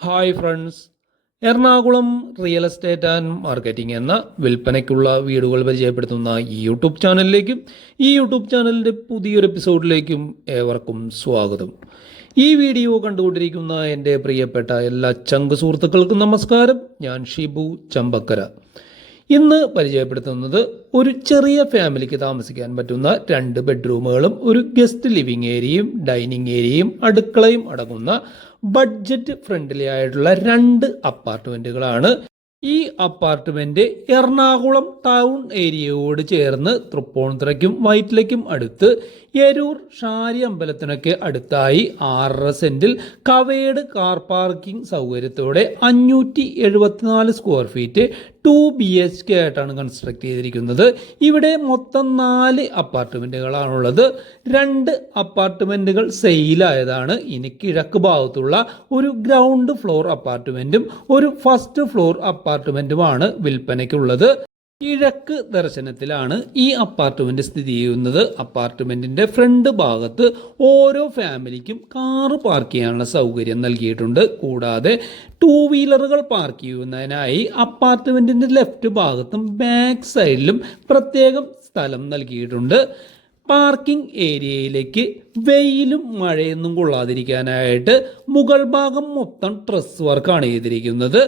Hi friends Ernakulam real estate and marketing എന്ന വിൽപ്പനയ്ക്കുള്ള വീടുകൾ പരിചയപ്പെടുത്തുന്ന ഈ യൂട്യൂബ് ചാനലിലേക്കും ഈ യൂട്യൂബ് ചാനലിന്റെ പുതിയൊരു എപ്പിസോഡിലേക്കും ഏവർക്കും സ്വാഗതം. ഈ വീഡിയോ കണ്ടുകൊണ്ടിരിക്കുന്ന എന്റെ പ്രിയപ്പെട്ട എല്ലാ ചങ്ക് സുഹൃത്തുക്കൾക്കും നമസ്കാരം. ഞാൻ ഷിബു ചമ്പക്കര. ഇന്ന് പരിചയപ്പെടുത്തുന്നത് ഒരു ചെറിയ ഫാമിലിക്ക് താമസിക്കാൻ പറ്റുന്ന രണ്ട് ബെഡ്റൂമുകളും ഒരു ഗസ്റ്റ് ലിവിംഗ് ഏരിയയും ഡൈനിങ് ഏരിയയും അടുക്കളയും അടങ്ങുന്ന ബഡ്ജറ്റ് ഫ്രണ്ട്ലി ആയിട്ടുള്ള രണ്ട് അപ്പാർട്ട്മെന്റുകളാണ്. ഈ അപ്പാർട്ട്മെന്റ് എറണാകുളം ടൗൺ ഏരിയയോട് ചേർന്ന് തൃപ്പൂണിത്തുറയ്ക്കും വൈറ്റിലയ്ക്കും അടുത്ത് എരൂർ ഷാരി അമ്പലത്തിനൊക്കെ അടുത്തായി ആറര സെന്റിൽ കവേഡ് കാർ പാർക്കിംഗ് സൗകര്യത്തോടെ അഞ്ഞൂറ്റി എഴുപത്തിനാല് square feet two B H K ആയിട്ടാണ് കൺസ്ട്രക്ട് ചെയ്തിരിക്കുന്നത്. ഇവിടെ മൊത്തം നാല് അപ്പാർട്ട്മെന്റുകളാണുള്ളത് രണ്ട് അപ്പാർട്ട്മെന്റുകൾ സെയിലായതാണ്. ഇനി കിഴക്ക് ഭാഗത്തുള്ള ഒരു ഗ്രൗണ്ട് ഫ്ലോർ അപ്പാർട്ട്മെന്റും ഒരു ഫസ്റ്റ് ഫ്ലോർ അപ്പാർട്ട്മെന്റുമാണ് വിൽപ്പനയ്ക്കുള്ളത്. കിഴക്ക് ദർശനത്തിലാണ് ഈ അപ്പാർട്ട്മെന്റ് സ്ഥിതി ചെയ്യുന്നത്. അപ്പാർട്ട്മെന്റിന്റെ ഫ്രണ്ട് ഭാഗത്ത് ഓരോ ഫാമിലിക്കും കാറ് പാർക്ക് ചെയ്യാനുള്ള സൗകര്യം നൽകിയിട്ടുണ്ട്. കൂടാതെ ടൂ വീലറുകൾ പാർക്ക് ചെയ്യുന്നതിനായി അപ്പാർട്ട്മെന്റിന്റെ ലെഫ്റ്റ് ഭാഗത്തും ബാക്ക് സൈഡിലും പ്രത്യേകം സ്ഥലം നൽകിയിട്ടുണ്ട്. പാർക്കിംഗ് ഏരിയയിലേക്ക് വെയിലും മഴയൊന്നും കൊള്ളാതിരിക്കാനായിട്ട് മുകൾ ഭാഗം മൊത്തം ട്രസ് വർക്കാണ് ചെയ്തിരിക്കുന്നത്.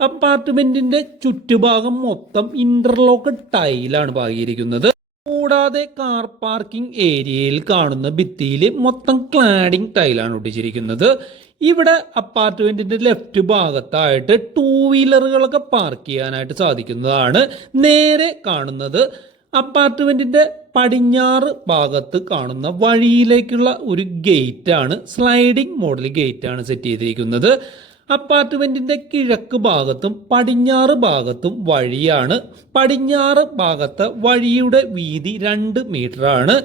അപ്പാർട്ട്മെന്റിന്റെ ചുറ്റുഭാഗം മൊത്തം ഇന്റർലോക്ക് ടൈലാണ് പാകിയിരിക്കുന്നത്. കൂടാതെ കാർ പാർക്കിംഗ് ഏരിയയിൽ കാണുന്ന ഭിത്തിയിൽ മൊത്തം ക്ലാഡിംഗ് ടൈലാണ് ഒട്ടിച്ചിരിക്കുന്നത്. ഇവിടെ അപ്പാർട്ട്മെന്റിന്റെ ലെഫ്റ്റ് ഭാഗത്തായിട്ട് ടൂ വീലറുകളൊക്കെ പാർക്ക് ചെയ്യാനായിട്ട് സാധിക്കുന്നതാണ് നേരെ കാണുന്നത്. അപ്പാർട്ട്മെന്റിന്റെ പടിഞ്ഞാറ് ഭാഗത്ത് കാണുന്ന വഴിയിലേക്കുള്ള ഒരു ഗേറ്റ് ആണ് സ്ലൈഡിംഗ് മോഡൽ ഗേറ്റ് ആണ് സെറ്റ് ചെയ്തിരിക്കുന്നത്. അപ്പാർട്ട്മെന്റിന്റെ കിഴക്ക് ഭാഗത്തും പടിഞ്ഞാറ് ഭാഗത്തും വഴിയാണ്. പടിഞ്ഞാറ് ഭാഗത്ത് വഴിയുടെ വീതി രണ്ട് മീറ്റർ ആണ്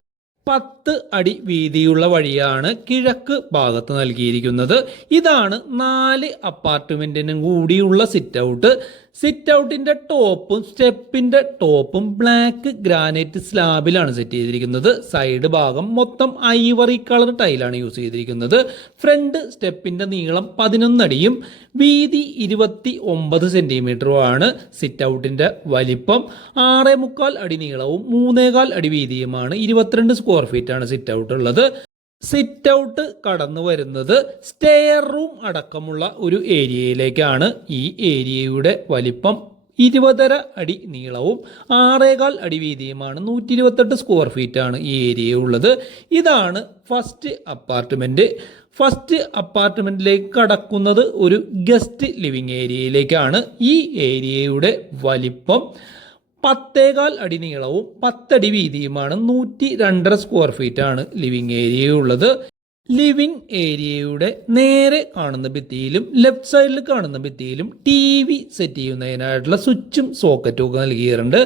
പത്ത് അടി വീതിയുള്ള വഴിയാണ് കിഴക്ക് ഭാഗത്ത് നൽകിയിരിക്കുന്നത്. ഇതാണ് നാല് അപ്പാർട്ട്മെന്റിനും കൂടിയുള്ള സിറ്റ് ഔട്ട്. സിറ്റ് ഔട്ടിന്റെ ടോപ്പും സ്റ്റെപ്പിന്റെ ടോപ്പും ബ്ലാക്ക് ഗ്രാനൈറ്റ് സ്ലാബിലാണ് സെറ്റ് ചെയ്തിരിക്കുന്നത്. സൈഡ് ഭാഗം മൊത്തം ഐവറി കളർ ടൈലാണ് യൂസ് ചെയ്തിരിക്കുന്നത്. ഫ്രണ്ട് സ്റ്റെപ്പിന്റെ നീളം പതിനൊന്നടിയും വീതി ഇരുപത്തി ഒമ്പത് സെന്റിമീറ്ററുമാണ് സിറ്റ് ഔട്ടിന്റെ വലിപ്പം. ആറേ മുക്കാൽ അടി നീളവും മൂന്നേകാൽ അടി വീതിയുമാണ് ഇരുപത്തിരണ്ട് സ്ക്വയർ ഫീറ്റ് ആണ് സിറ്റ് ഔട്ട് ഉള്ളത്. സിറ്റ് ഔട്ട് കടന്നു വരുന്നത് സ്റ്റെയർ റൂം അടക്കമുള്ള ഒരു ഏരിയയിലേക്കാണ്. ഈ ഏരിയയുടെ വലിപ്പം ഇരുപതര അടി നീളവും ആറേകാൽ അടി വീതിയുമാണ്. നൂറ്റി ഇരുപത്തെട്ട് സ്ക്വയർ ഫീറ്റ് ആണ് ഈ ഏരിയ ഉള്ളത് ഇതാണ് ഫസ്റ്റ് അപ്പാർട്ട്മെന്റ് ഫസ്റ്റ് അപ്പാർട്ട്മെന്റിലേക്ക് കടക്കുന്നത് ഒരു ഗസ്റ്റ് ലിവിങ് ഏരിയയിലേക്കാണ്. ഈ ഏരിയയുടെ വലിപ്പം പത്തേകാൽ അടി നീളവും പത്തടി വീതിയുമാണ് നൂറ്റി രണ്ടര സ്ക്വയർ ഫീറ്റ് ആണ് ലിവിംഗ് ഏരിയ ഉള്ളത്. ലിവിംഗ് ഏരിയയുടെ നേരെ കാണുന്ന ഭിത്തിയിലും ലെഫ്റ്റ് സൈഡിൽ കാണുന്ന ഭിത്തിയിലും ടി വി സെറ്റ് ചെയ്യുന്നതിനായിട്ടുള്ള സ്വിച്ചും സോക്കറ്റും ഒക്കെ നൽകിയിട്ടുണ്ട്.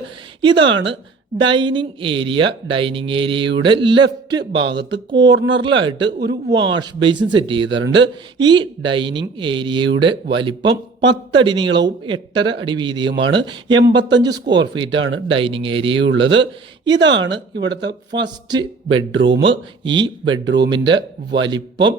ഇതാണ് ഡൈനിങ് ഏരിയ ഡൈനിങ് ഏരിയയുടെ ലെഫ്റ്റ് ഭാഗത്ത് കോർണറിലായിട്ട് ഒരു വാഷ് ബേസിൻ സെറ്റ് ചെയ്തിട്ടുണ്ട്. ഈ ഡൈനിങ് ഏരിയയുടെ വലിപ്പം പത്തടി നീളവും എട്ടര അടി വീതിയുമാണ്. എൺപത്തഞ്ച് സ്ക്വയർ ഫീറ്റ് ആണ് ഡൈനിങ് ഏരിയ ഉള്ളത് ഇതാണ് ഇവിടുത്തെ ഫസ്റ്റ് ബെഡ്റൂം. ഈ ബെഡ്റൂമിന്റെ വലിപ്പം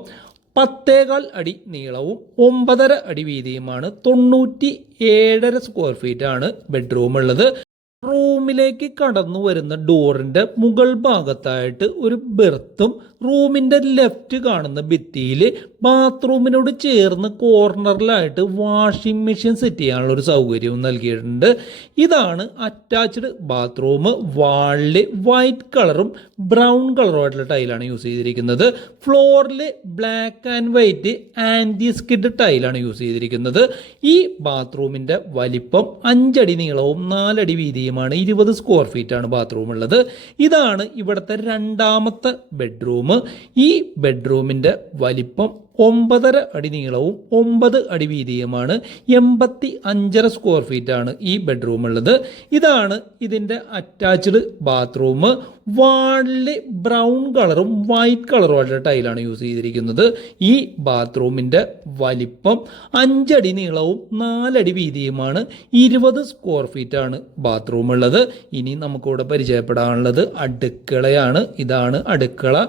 പത്തേകാൽ അടി നീളവും ഒമ്പതര അടി വീതിയുമാണ്. തൊണ്ണൂറ്റി ഏഴര സ്ക്വയർ ഫീറ്റ് ആണ് ബെഡ്റൂം ഉള്ളത് റൂമിലേക്ക് കടന്നു വരുന്ന ഡോറിന്റെ മുകൾ ഭാഗത്തായിട്ട് ഒരു ബെർത്തും റൂമിന്റെ ലെഫ്റ്റ് കാണുന്ന ഭിത്തിയിൽ ബാത്റൂമിനോട് ചേർന്ന് കോർണറിലായിട്ട് വാഷിംഗ് മെഷീൻ സെറ്റ് ചെയ്യാനുള്ള ഒരു സൗകര്യവും നൽകിയിട്ടുണ്ട്. ഇതാണ് അറ്റാച്ച്ഡ് ബാത്റൂം. വാളിൽ വൈറ്റ് കളറും ബ്രൗൺ കളറുമായിട്ടുള്ള ടൈലാണ് യൂസ് ചെയ്തിരിക്കുന്നത്. ഫ്ലോറിൽ black and white anti skid ടൈലാണ് യൂസ് ചെയ്തിരിക്കുന്നത്. ഈ ബാത്റൂമിന്റെ വലിപ്പം അഞ്ചടി നീളവും നാലടി വീതിയുമാണ്. ഇരുപത് സ്ക്വയർ ഫീറ്റ് ആണ് ബാത്റൂം ഉള്ളത് ഇതാണ് ഇവിടുത്തെ രണ്ടാമത്തെ ബെഡ്റൂം. ഈ ബെഡ്റൂമിന്റെ വലിപ്പം ഒമ്പതര അടി നീളവും ഒമ്പത് അടി വീതിയുമാണ് എൺപത്തി അഞ്ചര സ്ക്വയർ ഫീറ്റ് ആണ് ഈ ബെഡ്റൂം ഉള്ളത്. ഇതാണ് ഇതിന്റെ അറ്റാച്ച്ഡ് ബാത്റൂം വാളിൽ ബ്രൗൺ കളറും വൈറ്റ് കളറുമായിട്ടുള്ള ടൈലാണ് യൂസ് ചെയ്തിരിക്കുന്നത്. ഈ ബാത്റൂമിന്റെ വലിപ്പം അഞ്ചടി നീളവും നാലടി വീതിയുമാണ് ഇരുപത് സ്ക്വയർ ഫീറ്റ് ആണ് ബാത്റൂം ഉള്ളത്. ഇനി നമുക്കിവിടെ പരിചയപ്പെടാനുള്ളത് അടുക്കളയാണ്. ഇതാണ് അടുക്കള.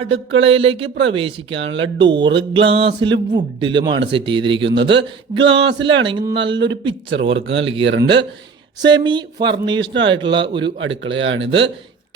അടുക്കളയിലേക്ക് പ്രവേശിക്കാനുള്ള ഡോറ് ഗ്ലാസ്സിലും വുഡിലുമാണ് സെറ്റ് ചെയ്തിരിക്കുന്നത്. ഗ്ലാസ്സിലാണെങ്കിൽ നല്ലൊരു പിക്ചർ വർക്ക് നൽകിയിട്ടുണ്ട്. സെമി ഫർണിഷ്ഡ് ആയിട്ടുള്ള ഒരു അടുക്കളയാണിത്.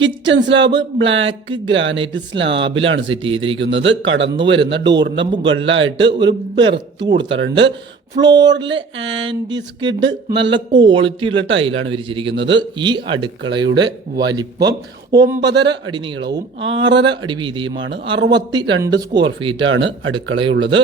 കിച്ചൺ സ്ലാബ് ബ്ലാക്ക് ഗ്രാനൈറ്റ് സ്ലാബിലാണ് സെറ്റ് ചെയ്തിരിക്കുന്നത്. കടന്നു വരുന്ന ഡോറിന്റെ മുകളിലായിട്ട് ഒരു ബെർത്ത് കൊടുത്തിട്ടുണ്ട്. ഫ്ലോറിൽ ആന്റി സ്കിഡ് നല്ല ക്വാളിറ്റിയുള്ള ടൈലാണ് വിരിച്ചിരിക്കുന്നത്. ഈ അടുക്കളയുടെ വലിപ്പം ഒമ്പതര അടി നീളവും ആറര അടി വീതിയുമാണ്. അറുപത്തി രണ്ട് സ്ക്വയർ ഫീറ്റ് ആണ് അടുക്കളയുള്ളത്.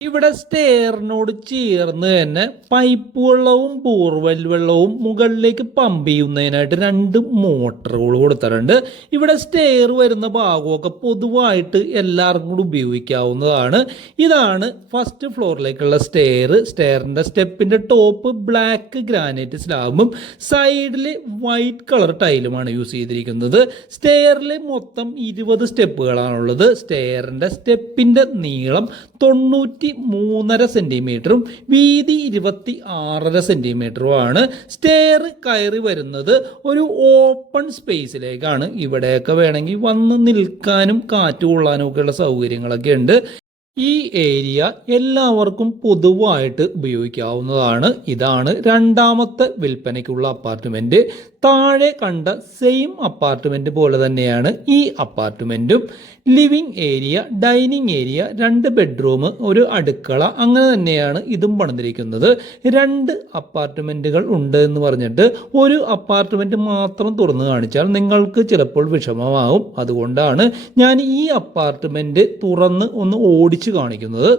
ഇവിടെ സ്റ്റെയറിനോട് ചേർന്ന് തന്നെ പൈപ്പ് വെള്ളവും ബോർവെൽ വെള്ളവും മുകളിലേക്ക് പമ്പ് ചെയ്യുന്നതിനായിട്ട് രണ്ട് മോട്ടറുകൾ കൊടുത്തിട്ടുണ്ട്. ഇവിടെ സ്റ്റെയർ വരുന്ന ഭാഗമൊക്കെ പൊതുവായിട്ട് എല്ലാവർക്കും കൂടി ഉപയോഗിക്കാവുന്നതാണ്. ഇതാണ് ഫസ്റ്റ് ഫ്ലോറിലേക്കുള്ള സ്റ്റെയർ സ്റ്റെയറിന്റെ സ്റ്റെപ്പിന്റെ ടോപ്പ് ബ്ലാക്ക് ഗ്രാനൈറ്റ് സ്ലാബും സൈഡിൽ വൈറ്റ് കളർ ടൈലുമാണ് യൂസ് ചെയ്തിരിക്കുന്നത്. സ്റ്റെയറിൽ മൊത്തം ഇരുപത് സ്റ്റെപ്പുകളാണുള്ളത് സ്റ്റെയറിന്റെ സ്റ്റെപ്പിന്റെ നീളം തൊണ്ണൂറ്റി മൂന്നര സെന്റിമീറ്ററും വീതി ഇരുപത്തി ആറര സെന്റിമീറ്ററുമാണ് സ്റ്റെയർ കയറി വരുന്നത് ഒരു ഓപ്പൺ സ്പേസിലേക്കാണ് ഇവിടെയൊക്കെ വേണമെങ്കിൽ വന്ന് നിൽക്കാനും കാറ്റ് കൊള്ളാനും ഒക്കെയുള്ള സൗകര്യങ്ങളൊക്കെ ഉണ്ട്. ഈ ഏരിയ എല്ലാവർക്കും പൊതുവായിട്ട് ഉപയോഗിക്കാവുന്നതാണ്. ഇതാണ് രണ്ടാമത്തെ വിൽപ്പനയ്ക്കുള്ള അപ്പാർട്ട്മെന്റ്. താഴെ കണ്ട സെയിം അപ്പാർട്ട്മെന്റ് പോലെ തന്നെയാണ് ഈ അപ്പാർട്ട്മെന്റും. ലിവിംഗ് ഏരിയ ഡൈനിങ് ഏരിയ രണ്ട് ബെഡ്റൂം ഒരു അടുക്കള അങ്ങനെ തന്നെയാണ് ഇതും പണിതിരിക്കുന്നത്. രണ്ട് അപ്പാർട്ട്മെന്റുകൾ ഉണ്ട് എന്ന് പറഞ്ഞിട്ട് ഒരു അപ്പാർട്ട്മെന്റ് മാത്രം തുറന്നു കാണിച്ചാൽ നിങ്ങൾക്ക് ചിലപ്പോൾ വിഷമമാകും. അതുകൊണ്ടാണ് ഞാൻ ഈ അപ്പാർട്ട്മെന്റ് തുറന്ന് ഒന്ന് ഓടിച്ചു കാണിക്കുന്നത്.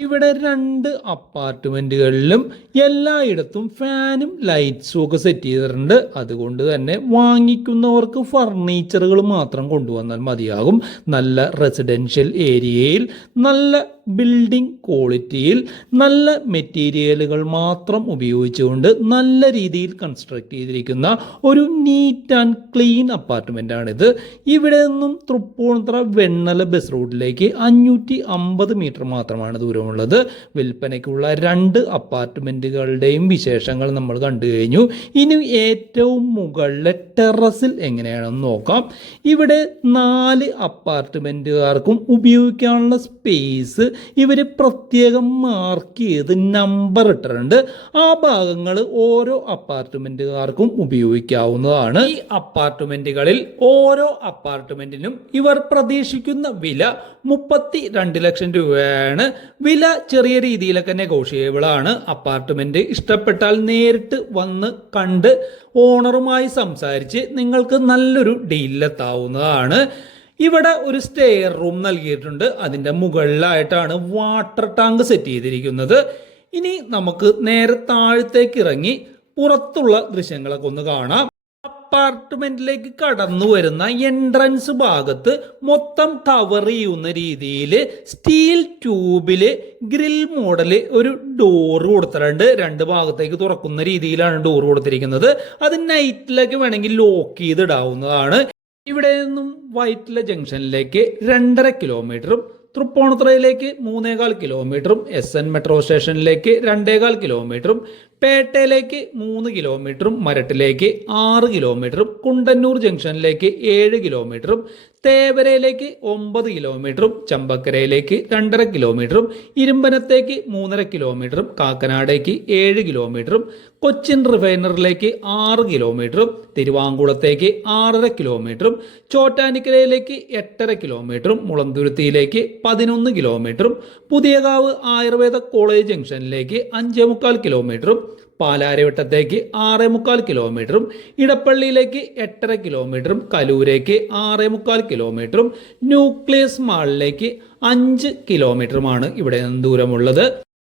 ഇവിടെ രണ്ട് അപ്പാർട്ട്മെന്റുകളിലും എല്ലായിടത്തും ഫാനും ലൈറ്റ്സും ഒക്കെ സെറ്റ് ചെയ്തിട്ടുണ്ട്. അതുകൊണ്ട് തന്നെ വാങ്ങിക്കുന്നവർക്ക് ഫർണിച്ചറുകൾ മാത്രം കൊണ്ടുവന്നാൽ മതിയാകും. നല്ല റെസിഡൻഷ്യൽ ഏരിയയിൽ നല്ല ബിൽഡിംഗ് ക്വാളിറ്റിയിൽ നല്ല മെറ്റീരിയലുകൾ മാത്രം ഉപയോഗിച്ചുകൊണ്ട് നല്ല രീതിയിൽ കൺസ്ട്രക്ട് ചെയ്തിരിക്കുന്ന ഒരു നീറ്റ് ആൻഡ് ക്ലീൻ അപ്പാർട്ട്മെന്റ് ആണിത് ഇവിടെ നിന്നും തൃപ്പൂണിത്തറ വെണ്ണല ബസ് റൂട്ടിലേക്ക് അഞ്ഞൂറ്റി അമ്പത് മീറ്റർ മാത്രമാണ് ദൂരമുള്ളത്. വിൽപ്പനയ്ക്കുള്ള രണ്ട് അപ്പാർട്ട്മെന്റുകളുടെയും വിശേഷങ്ങൾ നമ്മൾ കണ്ടു കഴിഞ്ഞു. ഇനി ഏറ്റവും മുകളിലെ ടെറസിൽ എങ്ങനെയാണെന്ന് നോക്കാം. ഇവിടെ നാല് അപ്പാർട്ട്മെന്റുകാർക്കും ഉപയോഗിക്കാനുള്ള സ്പേസ് ഇവർ പ്രത്യേകം മാർക്ക് ചെയ്ത് നമ്പർ ഇട്ടിട്ടുണ്ട്. ആ ഭാഗങ്ങൾ ഓരോ അപ്പാർട്ട്മെന്റുകാർക്കും ഉപയോഗിക്കാവുന്നതാണ്. ഈ അപ്പാർട്ട്മെന്റുകളിൽ ഓരോ അപ്പാർട്ട്മെന്റിനും ഇവർ പ്രതീക്ഷിക്കുന്ന വില മുപ്പത്തി രണ്ട് ലക്ഷം രൂപയാണ്. വില ചെറിയ രീതിയിലൊക്കെ നെഗോഷിയബിളാണ് അപ്പാർട്ട്മെന്റ് ഇഷ്ടപ്പെട്ടാൽ നേരിട്ട് വന്ന് കണ്ട് ഓണറുമായി സംസാരിച്ച് നിങ്ങൾക്ക് നല്ലൊരു ഡീലിലെത്താവുന്നതാണ് ഇവിടെ ഒരു സ്റ്റെയർ റൂം നൽകിയിട്ടുണ്ട്. അതിന്റെ മുകളിലായിട്ടാണ് വാട്ടർ ടാങ്ക് സെറ്റ് ചെയ്തിരിക്കുന്നത്. ഇനി നമുക്ക് നേരെ താഴത്തേക്ക് ഇറങ്ങി പുറത്തുള്ള ദൃശ്യങ്ങളൊക്കെ ഒന്ന് കാണാം. അപ്പാർട്ട്മെന്റിലേക്ക് കടന്നു വരുന്ന എൻട്രൻസ് ഭാഗത്ത് മൊത്തം കവർ ചെയ്യുന്ന രീതിയിൽ സ്റ്റീൽ ട്യൂബിൽ ഗ്രിൽ മോഡൽ ഒരു ഡോർ കൊടുത്തിട്ടുണ്ട്. രണ്ട് ഭാഗത്തേക്ക് തുറക്കുന്ന രീതിയിലാണ് ഡോർ കൊടുത്തിരിക്കുന്നത്. അത് നൈറ്റിലൊക്കെ വേണമെങ്കിൽ ലോക്ക് ചെയ്തിടാവുന്നതാണ്. ഇവിടെ നിന്നും വൈറ്റില ജംഗ്ഷനിലേക്ക് രണ്ടര കിലോമീറ്ററും തൃപ്പൂണിത്തുറയിലേക്ക് മൂന്നേകാൽ കിലോമീറ്ററും എസ് എൻ മെട്രോ സ്റ്റേഷനിലേക്ക് രണ്ടേകാൽ കിലോമീറ്ററും പേട്ടയിലേക്ക് മൂന്ന് കിലോമീറ്ററും മരട്ടിലേക്ക് ആറ് കിലോമീറ്ററും കുണ്ടന്നൂർ ജംഗ്ഷനിലേക്ക് ഏഴ് കിലോമീറ്ററും തേവരയിലേക്ക് ഒമ്പത് കിലോമീറ്ററും ചമ്പക്കരയിലേക്ക് രണ്ടര കിലോമീറ്ററും ഇരുമ്പനത്തേക്ക് മൂന്നര കിലോമീറ്ററും കാക്കനാടേക്ക് ഏഴ് കിലോമീറ്ററും കൊച്ചിൻ റിഫൈനറിലേക്ക് ആറ് കിലോമീറ്ററും തിരുവാങ്കുളത്തേക്ക് ആറര കിലോമീറ്ററും ചോറ്റാനിക്കരയിലേക്ക് എട്ടര കിലോമീറ്ററും മുളന്തുരുത്തിയിലേക്ക് പതിനൊന്ന് കിലോമീറ്ററും പുതിയകാവ് ആയുർവേദ കോളേജ് ജംഗ്ഷനിലേക്ക് അഞ്ചേ മുക്കാൽ കിലോമീറ്ററും പാലാരിവട്ടത്തേക്ക് ആറേ മുക്കാൽ കിലോമീറ്ററും ഇടപ്പള്ളിയിലേക്ക് എട്ടര കിലോമീറ്ററും കലൂരേക്ക് ആറേ മുക്കാൽ കിലോമീറ്ററും ന്യൂക്ലിയസ് മാളിലേക്ക് അഞ്ച് കിലോമീറ്ററുമാണ് ഇവിടെ നിന്ന് ദൂരമുള്ളത്.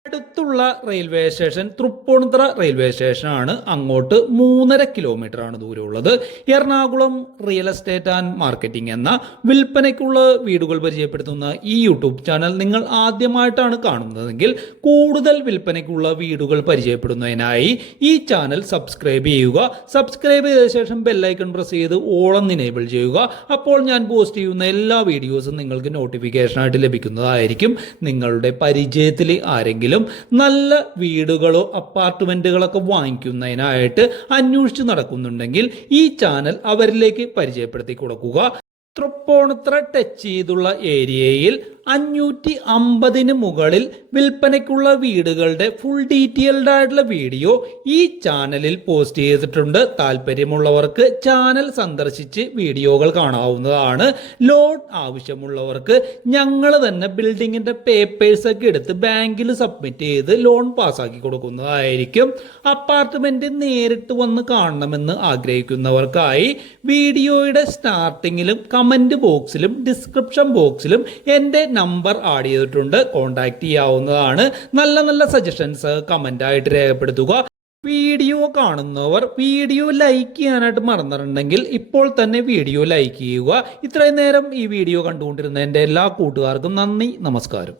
അടുത്തുള്ള റെയിൽവേ സ്റ്റേഷൻ തൃപ്പൂണിത്തറ റെയിൽവേ സ്റ്റേഷനാണ്. അങ്ങോട്ട് മൂന്നര കിലോമീറ്റർ ആണ് ദൂരമുള്ളത് Ernakulam real estate and marketing എന്ന വിൽപ്പനയ്ക്കുള്ള വീടുകൾ പരിചയപ്പെടുത്തുന്ന ഈ യൂട്യൂബ് ചാനൽ നിങ്ങൾ ആദ്യമായിട്ടാണ് കാണുന്നതെങ്കിൽ കൂടുതൽ വിൽപ്പനയ്ക്കുള്ള വീടുകൾ പരിചയപ്പെടുന്നതിനായി ഈ ചാനൽ സബ്സ്ക്രൈബ് ചെയ്യുക. സബ്സ്ക്രൈബ് ചെയ്ത ശേഷം ബെല്ലൈക്കൺ പ്രസ് ചെയ്ത് ഓളം ഇനേബിൾ ചെയ്യുക. അപ്പോൾ ഞാൻ പോസ്റ്റ് ചെയ്യുന്ന എല്ലാ വീഡിയോസും നിങ്ങൾക്ക് നോട്ടിഫിക്കേഷനായിട്ട് ലഭിക്കുന്നതായിരിക്കും. നിങ്ങളുടെ പരിചയത്തിൽ ആരെങ്കിലും നല്ല വീടുകളോ അപ്പാർട്ട്മെന്റുകളൊക്കെ വാങ്ങിക്കുന്നതിനായിട്ട് അന്വേഷിച്ച് നടക്കുന്നുണ്ടെങ്കിൽ ഈ ചാനൽ അവരിലേക്ക് പരിചയപ്പെടുത്തി കൊടുക്കുക തൃപ്പൂണിത്ര ടച്ച് ചെയ്തുള്ള ഏരിയയിൽ അഞ്ഞൂറ്റി അമ്പതിന് മുകളിൽ വിൽപ്പനയ്ക്കുള്ള വീടുകളുടെ ഫുൾ ഡീറ്റെയിൽഡ് ആയിട്ടുള്ള വീഡിയോ ഈ ചാനലിൽ പോസ്റ്റ് ചെയ്തിട്ടുണ്ട്. താല്പര്യമുള്ളവർക്ക് ചാനൽ സന്ദർശിച്ച് വീഡിയോകൾ കാണാവുന്നതാണ്. ലോൺ ആവശ്യമുള്ളവർക്ക് ഞങ്ങൾ തന്നെ ബിൽഡിങ്ങിന്റെ പേപ്പേഴ്സ് ഒക്കെ എടുത്ത് ബാങ്കിൽ സബ്മിറ്റ് ചെയ്ത് ലോൺ പാസ്സാക്കി കൊടുക്കുന്നതായിരിക്കും. അപ്പാർട്ട്മെന്റ് നേരിട്ട് വന്ന് കാണണമെന്ന് ആഗ്രഹിക്കുന്നവർക്കായി വീഡിയോയുടെ സ്റ്റാർട്ടിങ്ങിലും കമന്റ് ബോക്സിലും ഡിസ്ക്രിപ്ഷൻ ബോക്സിലും എന്റെ നമ്പർ ആഡ് ചെയ്തിട്ടുണ്ട്. കോൺടാക്ട് ചെയ്യാവുന്നതാണ്. നല്ല നല്ല സജഷൻസ് കമന്റ് ആയിട്ട് രേഖപ്പെടുത്തുക. വീഡിയോ കാണുന്നവർ വീഡിയോ ലൈക്ക് ചെയ്യാനായിട്ട് മറന്നിട്ടുണ്ടെങ്കിൽ ഇപ്പോൾ തന്നെ വീഡിയോ ലൈക്ക് ചെയ്യുക. ഇത്രയും നേരം ഈ വീഡിയോ കണ്ടുകൊണ്ടിരുന്ന എന്റെ എല്ലാ കൂട്ടുകാർക്കും നന്ദി നമസ്കാരം.